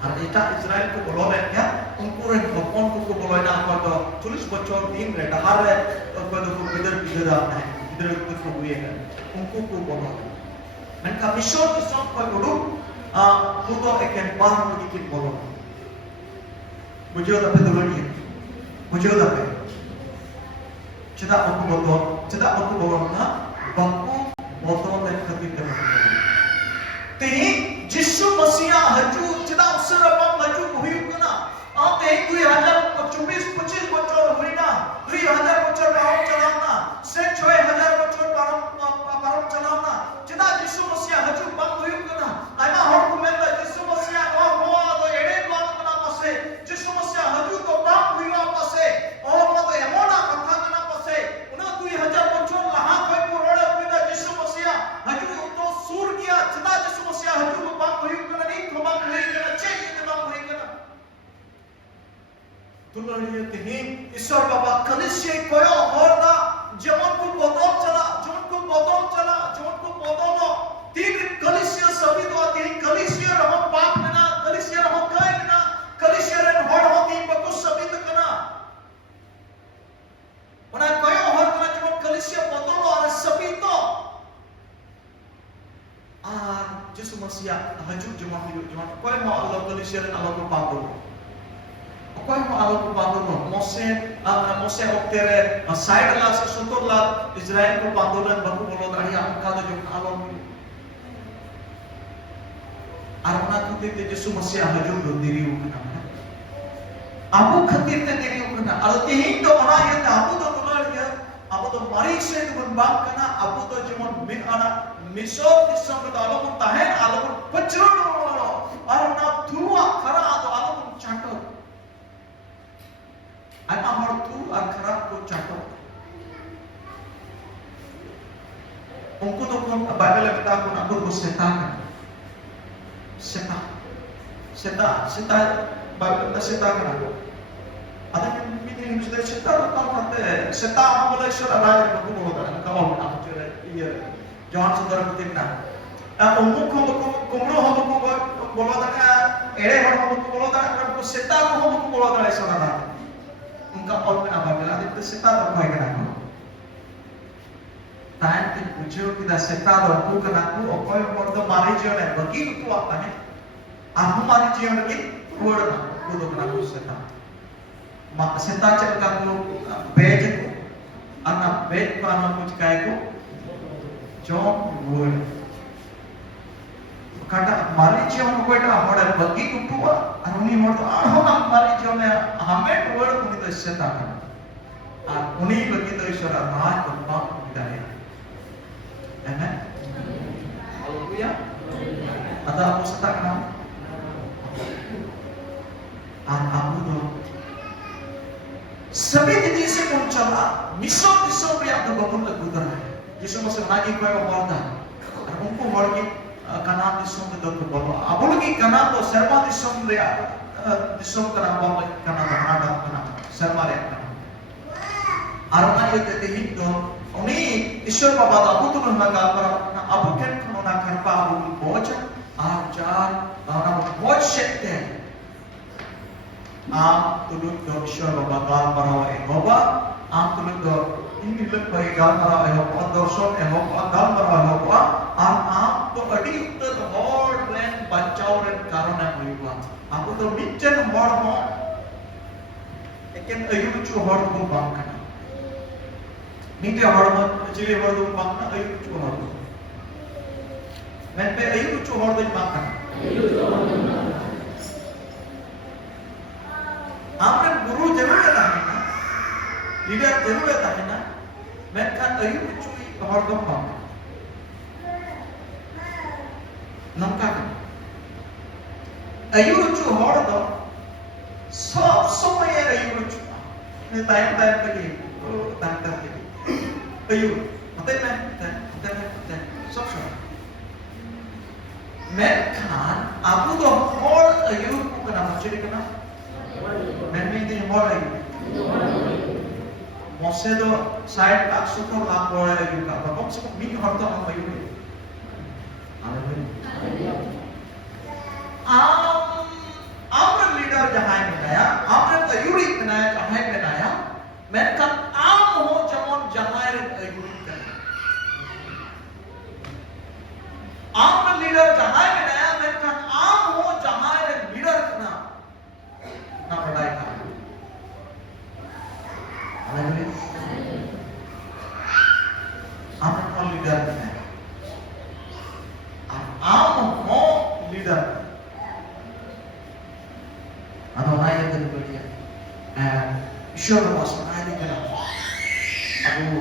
Ar eta Israel ko bolore ya unku ren hopon ko boloi na ko do 40 bachor din re dahar re ko do ko bidar na bidar ko huye na unku ko bolore men ka mission mission ko bodu ko do eken bar ko ki bolore bujho da pe dolori bujho da pe cheda aku bolor na bangku boto dan khatir ke tehi Jisu Masih haju cheda usar bang haju huyuk kana tehi 2024 25 bachor huina 2000 bachor param chalana se 6000 bachor param chalana cheda Jisu Masih haju bang huyuk kana aima hor ko mela Jisu Masih ho do ede bang kana pase Jisu Masih haju to bang huina pase ma to emona katha kana pase una 2000 bachor laha koi purona huina Jisu Masih haju to sur gya cheda Jisu Masih haju bang huyuk kana ni to bang huyuk kana che ni bang huyuk kana tulariye tehi Ishwar Baba kalisye koyo horda jeon ko bodol chala tin kalisya sabi do tehi kalisya raho paap na kalisya raho kai na kalisya ren hor hoti bako sabi to kana ona koyo hor kana jeon kalisya bodol ar sabi to Jisu Masih haju jeon koy mo Allah kalisya ren Allah ko pabol koy mo Allah ko pabol Mose oktere side la se sutor la Israel ko pandolan baku bolo dari angka do jom Allah arna kutte te Jisu Masih haju do diri ukana abu khatir te diri ukana al tehin do ona ye abu do tulariya abu do mari se do bang kana abu do jemon min ana misor disam do alon tahen alon pachro arna thua khara do alon chato an amar tu ar khara ko chato unko to kon Bible le kita kon abu ko setan Bible ta setan kana ada meaning sudah setan ta kate setan amala ishwar raj ko bola ka on am jere ye John Sundar Putina unko kumro hobo ko bola da ere hobo ko bola da ko setan hobo ko bola da ishwar raj उनका और में आवाज मिला देते सिता तो कोई करा को तान के पूछो कि दा सिता तो को करा को और कोई मर्द मारे जियो ने वकील को आता है आप मारे जियो ने वर्ड ना को तो करा को सिता मा सिता चल का को बेज को अन्ना बेज को अन्ना कुछ काय को जो वर्ड काटा मारे जियो ने कोईटा होड़े वकील को टुआ अनुनी मर्द हम मारे जियो ने हमें वर्ड को तो सिता उन्हीं बल्कि तो ईश्वर राज को पाप मिटा है amen haleluya ada apa setak nam abu do सभी दीदी से कौन चला मिशन मिशन पे आप तो बहुत गुजर है जिसमें मसे नागी कोई को मरता और उनको मर के कनान दिसों में दो बाबा अब लोग कनान तो शर्मा दिसों में दिसों का नाम बाबा कनान हमारा कनान शर्मा रे Arna itu tehindo, oni Ishwar Baba da abu tu nuna galpara, na abu ken nuna karpa abu boja, arjar, na boj shekte. Tuluk do Ishwar Baba galpara ehoba, tuluk do ini lek bagi galpara ehoba, dorsok ehoba galpara ehoba, to adi uttar hord len bachau len karona hoiba. Abu to mitchen hord mo, eken ayu chu hord mo bangkan. Mite hormon jile hormon bangna ayu chu hormon men pe ayu chu hormon bangna amre guru jarur है ना leader jarur है ना men kan ayu chu hormon bangna nangka ayu chu hormon सब समय ayu chu ne time lagi time ayu matai men सब समय men kan abu do hor ayu ko kana macam kana men ni hor ayu Mose do side ak sukor ak hor ayu ka babam se mi hor to am ayu ईश्वर बाबा सुनाई दी करा अबू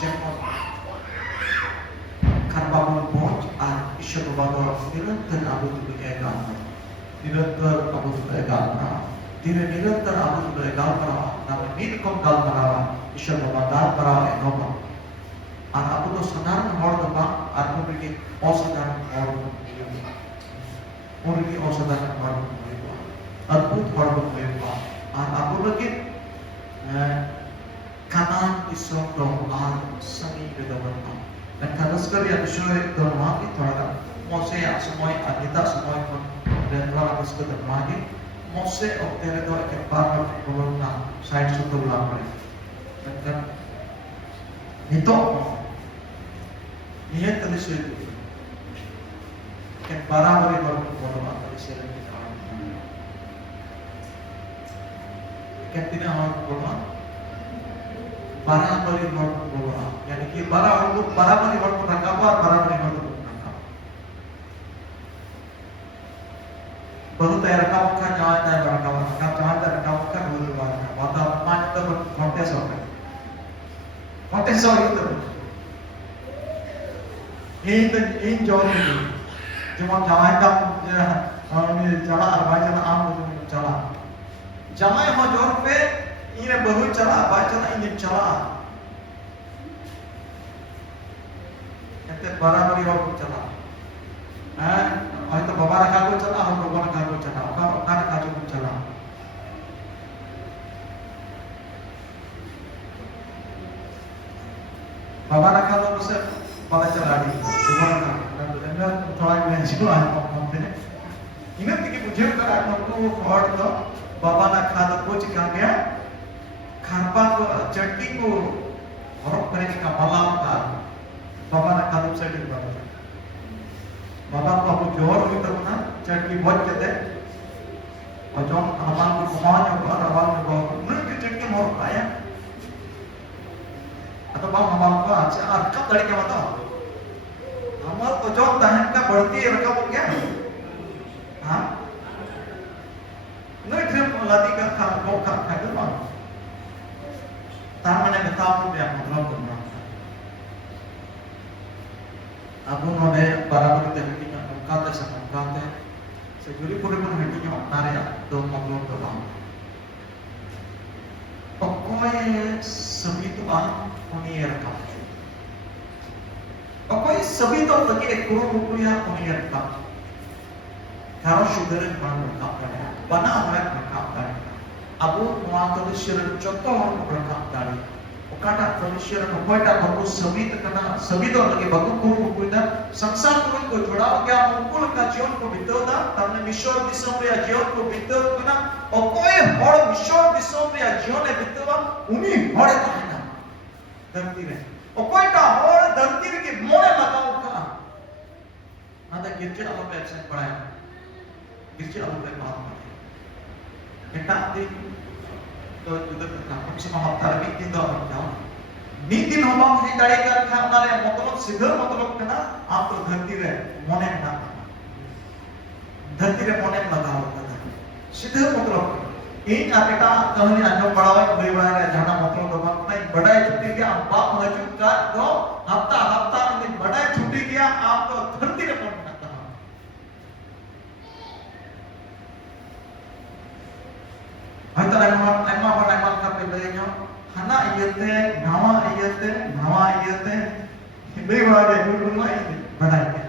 जेमन karena pun ईश्वर बाबा निरंतर अबू तुझे निरंतर अबू तुझे गाना Diri nirantar abu tuh galpara, namun ini kom galpara, Isya bapak galpara enoma. Abu tuh senar hor depa, abu pergi osadar hor depa, pergi osadar hor depa, abu hor depa, abu pergi kanan isok dong, seni kedalam. Dan kalau sekali ada show dong lagi, thoda mose semua adita semua pun dan orang tersebut lagi. Mose oktere do ke parang bolonna side sutul lamre kan nito niat tadi sudah ke parang bari bolonna tadi sudah kita tina orang bolonna parang bari bolonna yani ki parang bari bolonna kabar parang bari bolonna baru tayar kamu kan jangan tayar kamu kan dulu warna wata mana tu kontes itu ini jauh ni cuma jangan kamu ni jalan arba jalan am jalan jangan mau jauh pe ini baru jalan arba jalan ini jalan nanti barang beri orang jalan itu bapak nak aku cakap, aku bapak nak aku cakap, aku nak aku cakap. Bapak nak aku mesti bapak cakap di, bapak nak aku. Dan थोड़ा मैं जिलो आया हूँ हमने। इन्हें तिकी मुझे कर aku और तो बाबा nak खाना कुछ क्या गया? खारपा को चटनी को और करेंगे का मलाम का बाबा nak खाना उसे भी बाबा बाबा को आपको जोर हुई तब ना चटकी बहुत कहते और जो हमारे को कमान होगा रवाल में बहुत उन्हें की चटकी मोर पाया atau bang हमारे को अच्छा कब लड़के क्या बताओ हमारे तो जो दहन का बढ़ती है रखा वो क्या हाँ नहीं ट्रिप लादी का खा दो ना तार मैंने बताया तो मैं मतलब करना अब उन्होंने बराबर तरीके का काते संकाते सेक्यूरी पूरे पर हटी के नारे दो मतलब तो बांग पकोए सभी तो बांग उन्हीं रखा पकोए सभी तो तक एक कुरो मुकुलिया उन्हीं रखा कारण शुगर बांग रखा करे बना हुआ रखा करे अब वो तो शिर चौथा रखा करे Kata manusia yang membuat aku सभी तो लगे बगु कुरु कुइना संसार कुरु को जोड़ा क्या मुकुल का जीवन को बिताओ तमने ईश्वर दिशा में जीवन को बिताओ ना और कोई हर ईश्वर दिशा में जीवन ने बिताओ उन्हीं हर का है ना धरती में और कोई का हर धरती के मोने लगाओ का ना तो गिरचे अलग पे एक्शन पढ़ाए गिरचे अलग पे बात पढ़ाए क्या तो जुदा करना हम सब हफ्ता में दिन दो जाओ दिन हम ही दाड़े कर खाना रे मतलब सीधा मतलब करना आप तो धरती रे मोने ना धरती रे मोने लगाओ करना सीधा मतलब इन आकेटा कहानी आजो पढ़ावे कोई बार जाना मतलब तो नहीं बड़ा छुट्टी गया आप बाप मजूद का दो हफ्ता में बड़ा छुट्टी गया आप तो धरती रे मोने ना Hanya lima kali belajarnya, hana iyate, nama iyate, ini berada di rumah ini, berada.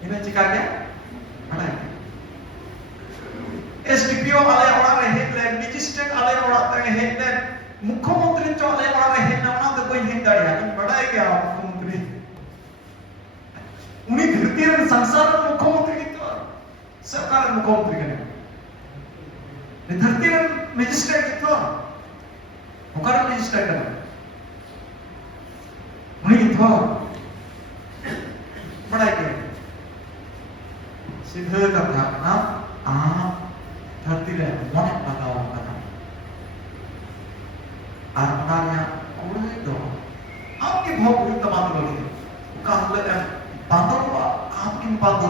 Ini cikar dia, berada. SDPO alai orang rehet, magistrate alai orang rehet, मुख्यमंत्री जो alai orang rehet, nama tu koi hindi dia, ini berada क्या मुख्यमंत्री? उन्हीं धरती में संसार में मुख्यमंत्री कितना, सरकार मुख्यमंत्री करने. धरती में मैजिस्ट्रेट कितना होकर मैजिस्ट्रेट है वही तो बड़ा के सीधे करना ना आप धरती में मन लगाओ करना आत्माया कोई दो आपके भोग हुई तमाम लोग का मतलब बांधो आपकी बांधो